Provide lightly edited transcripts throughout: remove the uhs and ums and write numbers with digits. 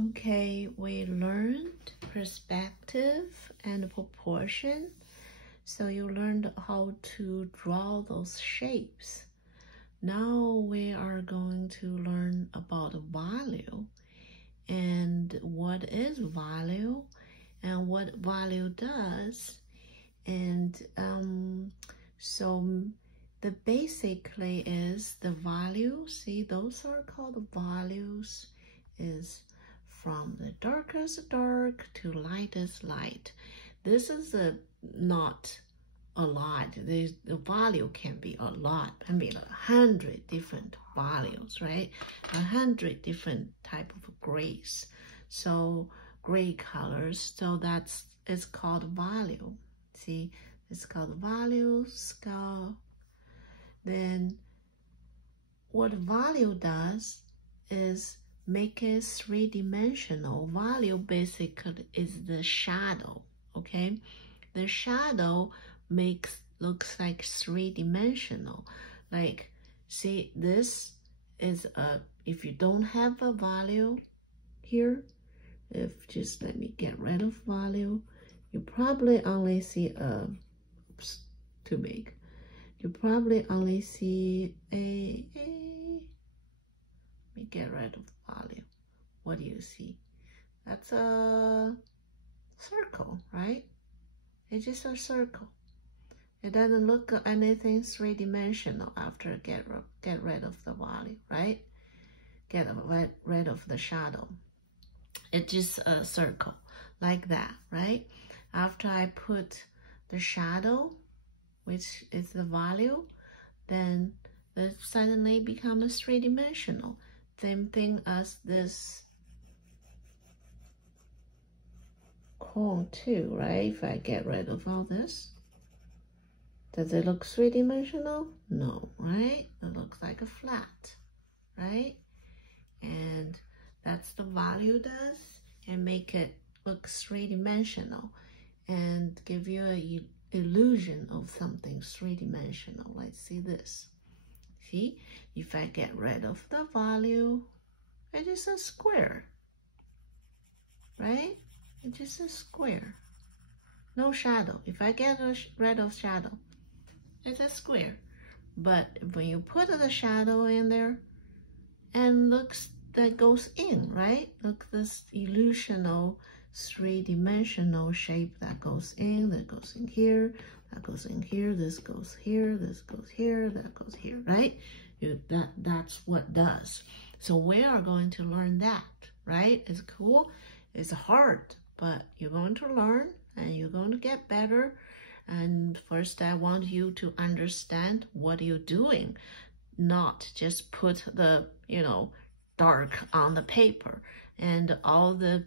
Okay, we learned perspective and proportion. So you learned how to draw those shapes. Now we are going to learn about value and what is value and what value does. And so the basically is the value. See, those are called values. Is from the darkest dark to lightest light. This is not a lot. The value can be a lot. I mean, 100 different values, right? 100 different type of grays. So gray colors. So it's called value. See, it's called value scale. Then what value does is make it three-dimensional. Value basically is the shadow, okay? The shadow looks like three-dimensional. Like, see, this is if you don't have a value here, just let me get rid of value, you probably only see oops, too big. You probably only see let me get rid of value. What do you see? That's a circle, right? It's just a circle. It doesn't look anything three-dimensional after get rid of the value, right? Get rid of the shadow. It's just a circle like that, right? After I put the shadow, which is the value, then it suddenly becomes three-dimensional. Same thing as this cone too, right? If I get rid of all this, does it look three-dimensional? No, right? It looks like a flat, right? And that's the value does, and make it look three-dimensional and give you a illusion of something three-dimensional. Let's see this. See, if I get rid of the value, it is a square, right? It's just a square. No shadow. If I get rid of shadow, it's a square. But when you put the shadow in there, and looks that goes in, right? Look, this illusional three-dimensional shape that goes in here, that goes in here, this goes here, this goes here, that goes here, right? That's what does. So we are going to learn that, right? It's cool. It's hard, but you're going to learn and you're going to get better. And first, I want you to understand what you're doing, not just put the, dark on the paper. And all the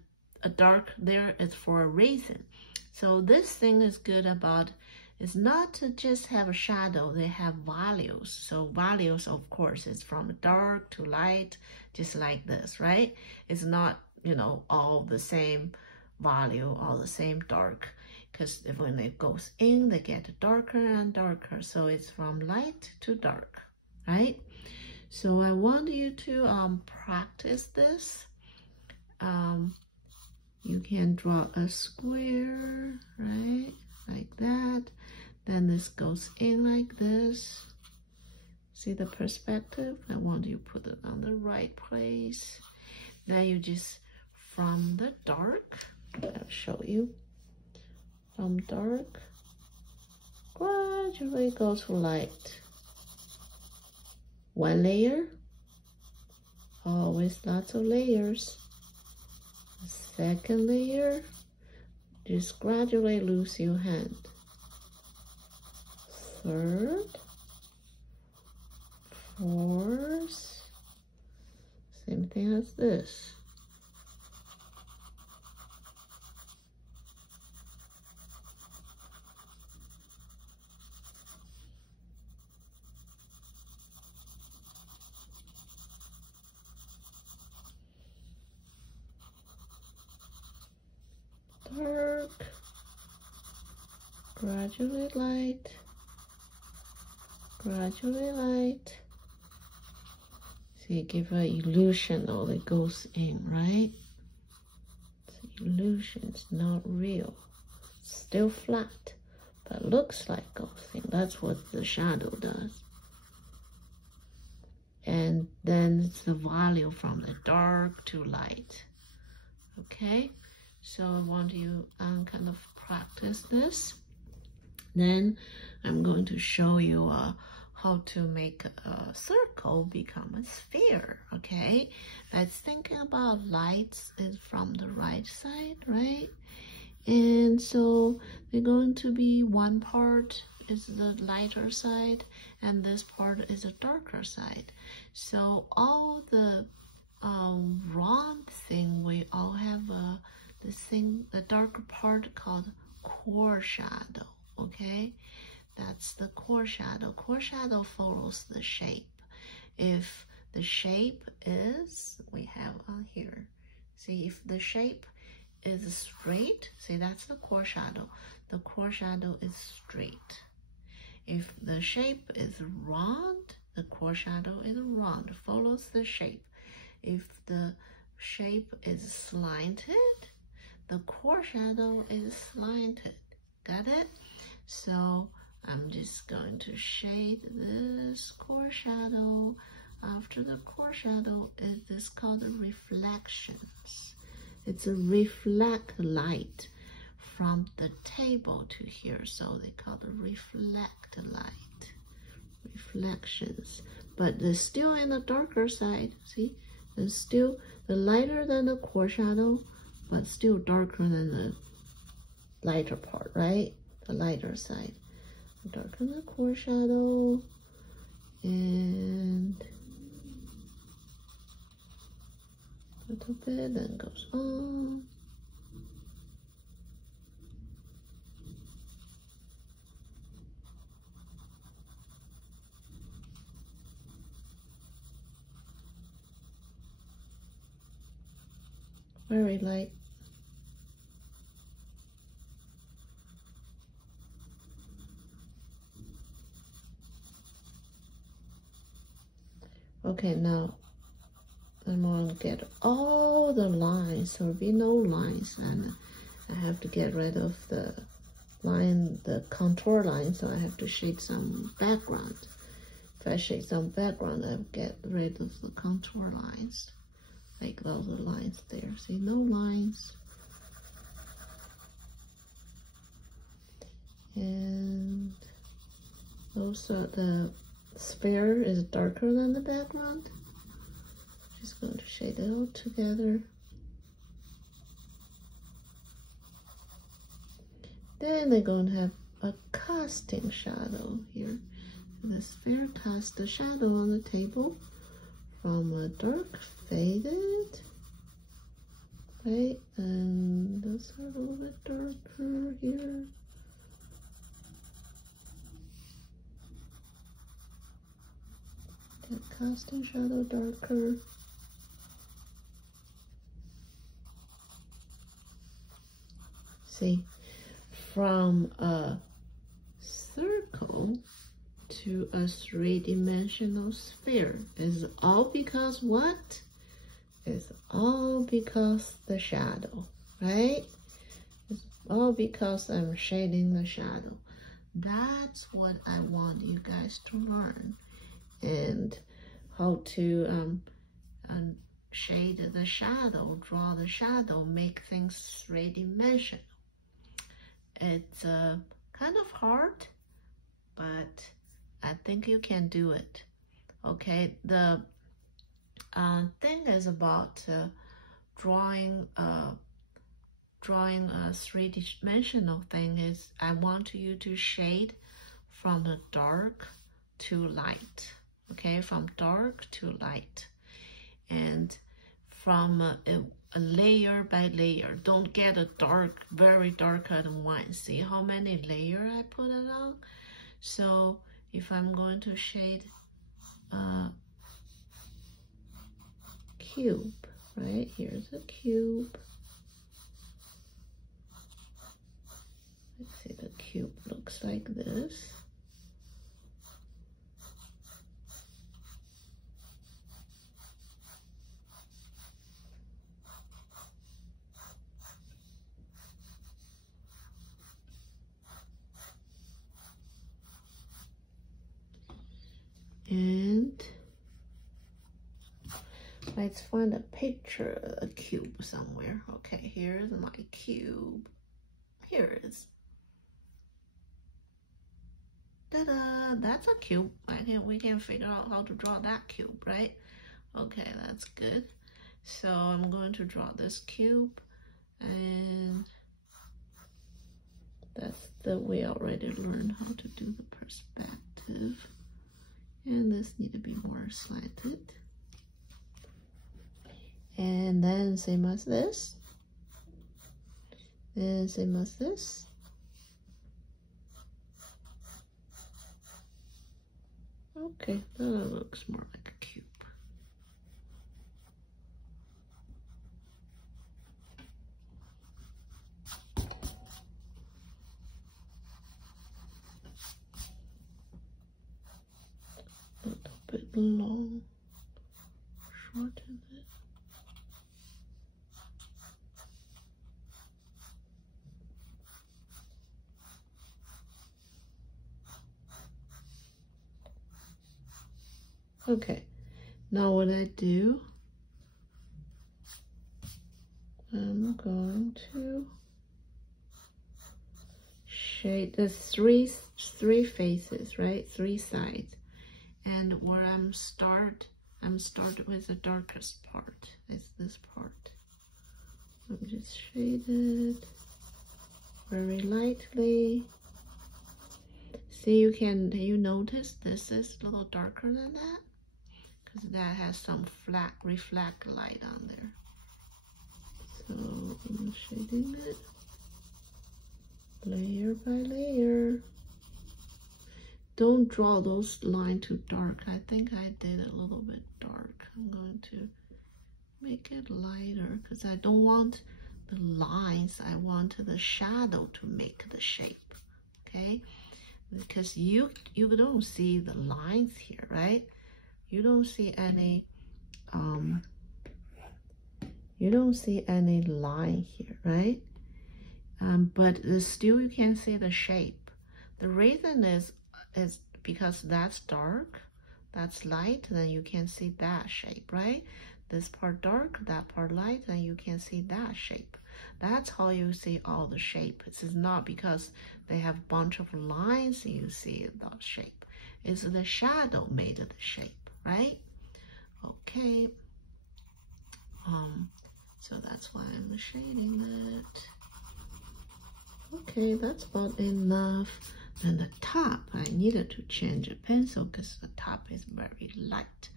dark there is for a reason. So this thing is good about, it's not to just have a shadow, they have values. So values, of course, is from dark to light, just like this, right? It's not, all the same value, all the same dark, because when it goes in, they get darker and darker. So it's from light to dark, right? So I want you to practice this. You can draw a square, right? Like that. Then this goes in like this. See the perspective? I want you to put it on the right place. Then you just, from the dark, I'll show you. From dark, gradually go to light. One layer, always lots of layers. Second layer, just gradually lose your hand. Third, fourth, same thing as this. Dark, gradually light, gradually light. See, give an illusion of it goes in, right? illusions, not real. Still flat, but looks like ghosting. That's what the shadow does. And then it's the value from the dark to light. Okay, so I want you kind of practice this. Then I'm going to show you how to make a circle become a sphere. Okay, let's think about lights is from the right side, right? And so they're going to be one part is the lighter side and this part is a darker side. So all the round thing, we all have the darker part called core shadow. Okay, that's the core shadow. Core shadow follows the shape. If the shape is, we have on here, see, if the shape is straight, see, that's the core shadow. The core shadow is straight. If the shape is round, the core shadow is round, follows the shape. If the shape is slanted, the core shadow is slanted. Got it? So I'm just going to shade this core shadow. After the core shadow is called reflections. It's a reflect light from the table to here, so they call it reflect light, reflections. But they're still in the darker side. See, it's still the lighter than the core shadow, but still darker than the lighter part, right? The lighter side, darker than the core shadow, and a little bit, then goes on. Very light. Okay, now I'm going to get all the lines. There will be no lines, and I have to get rid of the line, the contour line, so I have to shade some background. If I shade some background, I'll get rid of the contour lines. Like those are lines there. See, no lines. And also the sphere is darker than the background. Just going to shade it all together. Then they're going to have a casting shadow here. The sphere casts the shadow on the table from a dark faded, right? And those are a little bit darker here. Get casting shadow darker. See, from a circle to a three-dimensional sphere is all because what? It's all because the shadow, right? It's all because I'm shading the shadow. That's what I want you guys to learn, and how to shade the shadow, draw the shadow, make things three-dimensional. It's kind of hard, but I think you can do it. Okay, the thing is about drawing a three-dimensional thing is I want you to shade from the dark to light. Okay, from dark to light, and from a layer by layer. Don't get a dark, very dark at once. See how many layers I put it on? So if I'm going to shade cube, right? Here's a cube. Let's see, the cube looks like this. Let's find a picture, a cube somewhere. Okay, here's my cube. Here it is. Ta-da! That's a cube. We can figure out how to draw that cube, right? Okay, that's good. So I'm going to draw this cube, and that's the way I already learned how to do the perspective. And this need to be more slanted. And then same as this. And same as this. Okay, that looks more like a cube. A little bit long, shorten it. Okay, now what I do, I'm going to shade the three faces, right? 3 sides. And where I'm start with the darkest part. It's this part. I'm just shade it very lightly. See, you notice this is a little darker than that? Because that has some reflect light on there. So I'm shading it layer by layer. Don't draw those lines too dark. I think I did a little bit dark. I'm going to make it lighter because I don't want the lines. I want the shadow to make the shape, okay? Because you don't see the lines here, right? You don't see any line here, right? But still you can see the shape. The reason is because that's dark, that's light, then you can see that shape, right? This part dark, that part light, then you can see that shape. That's how you see all the shape. This is not because they have a bunch of lines you see the shape. It's the shadow made the shape, right? Okay. So that's why I'm shading it. Okay, that's about enough. And the top, I needed to change a pencil because the top is very light.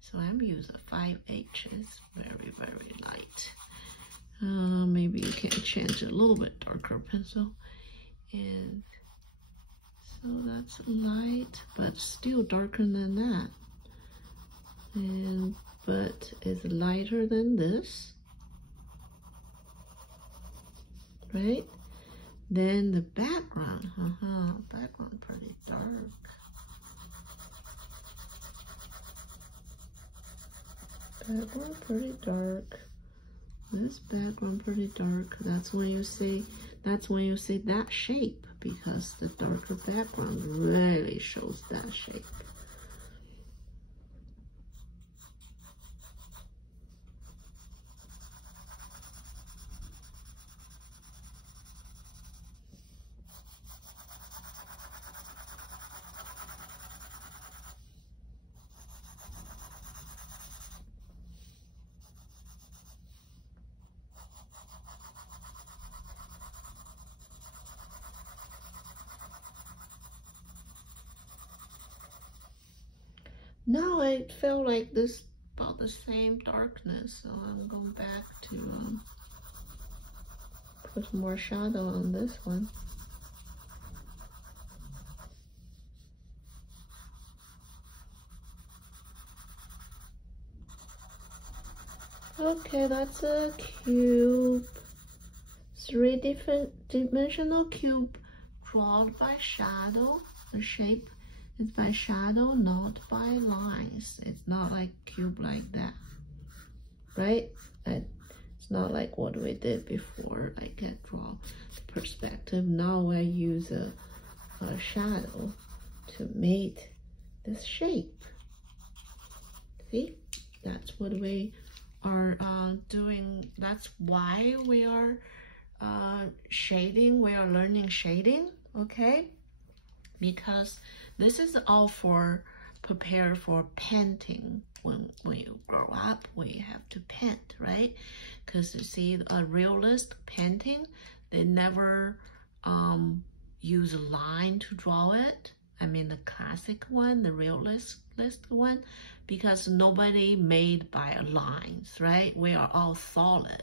So I'm using 5H. It's very, very light. Maybe you can change a little bit darker pencil. And so that's light, but still darker than that. But it's lighter than this, right? Then the background, background pretty dark. Background pretty dark. This background pretty dark. That's when you see that shape, because the darker background really shows that shape. Now I felt like this about the same darkness, so I'm going back to put more shadow on this one. Okay, that's a cube. 3 different dimensional cube drawn by shadow. The shape is by shadow, not by lines. It's not like cube like that, right? It's not like what we did before. I can draw the perspective. Now I use a shadow to make this shape. See? That's what we are doing. That's why we are shading. We are learning shading, okay? Because this is all for prepare for painting. When you grow up, we have to paint, right? Because you see, a realist painting, they never use a line to draw it. I mean, the classic one, the realist one, because nobody made by lines, right? We are all solid.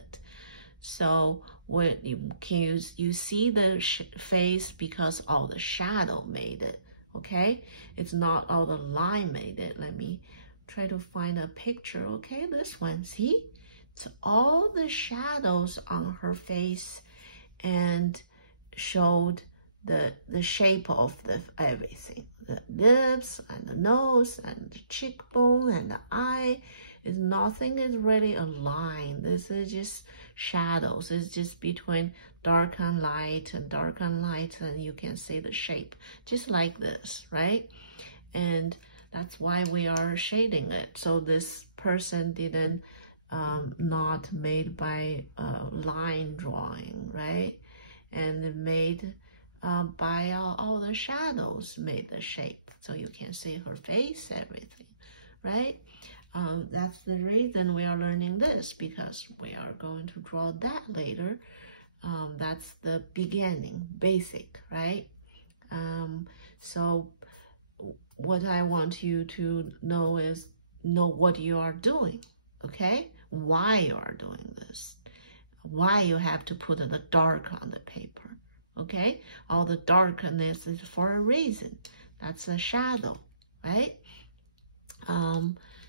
So what you see the face because all the shadow made it, okay? It's not all the line made it. Let me try to find a picture, okay? This one, see? It's all the shadows on her face and showed the shape of the everything. The lips and the nose and the cheekbone and the eye. Nothing is really a line. This is just shadows. It's just between dark and light, and you can see the shape just like this, right? And that's why we are shading it. So this person didn't not made by line drawing, right? And made by all the shadows made the shape, so you can see her face, everything, right? That's the reason we are learning this, because we are going to draw that later. That's the beginning, basic, right? So what I want you to know is know what you are doing, okay? Why you are doing this, why you have to put the dark on the paper, okay? All the darkness is for a reason. That's a shadow, right?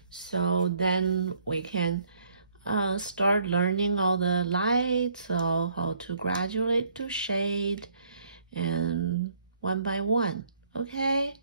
So then we can start learning all the lights, so how to graduate to shade, and one by one, okay?